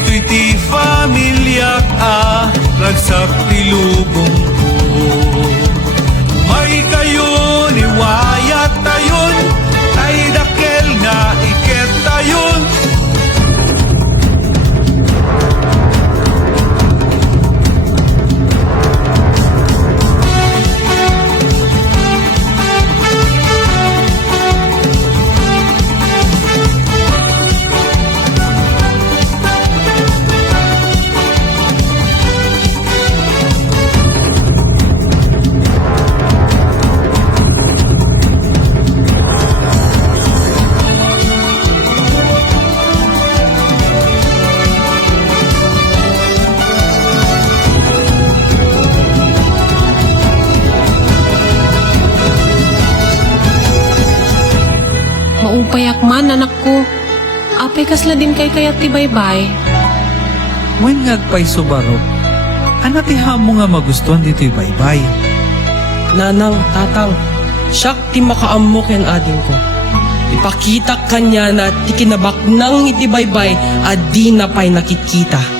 Dito'y ti familyak ragsak ti lubong ko. May kayo ni wayat tayon, ay dakel nga iket tayon. Maupayak man, anak ko. Apay kasla din kay kayat ti baybay. Wen ngagpay subaro, ano ti hamo nga magustuhan dito yung baybay? Nanang, tatang, siyak ti makaammo ken ading ko. Ipakita kanya na ti kinabaknang iti baybay at di na pa'y nakikita.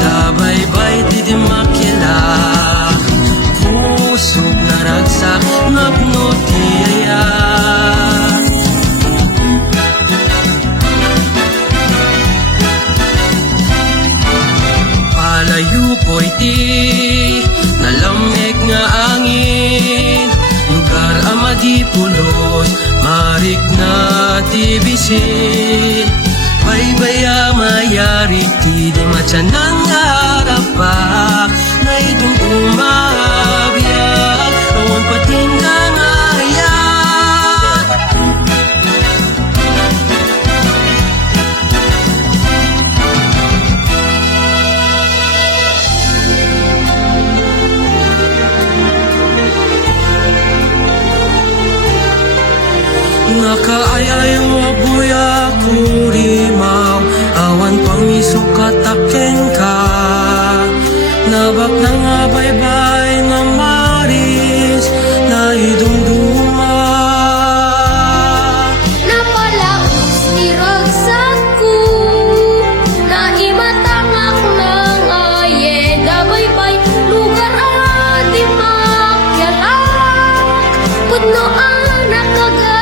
Tabaybay di makilak, pusog na ragsak, napno ti ayak. Palayo po iti nalamig nga angin, lugar amadi pulos, marik na ti bisin. Baybaya mayari ti di matyanang harapak, na itong umabyak, awan patinggang ayat. Nakaayayo abuya kurimaw, awan pangisok ataken ka. Nabak na nga baybay na maris, na idumduma. Napalaos ti ragsak ko, na imatangak ng aye, da baybay lugar di makyalak. Pudno anak kaga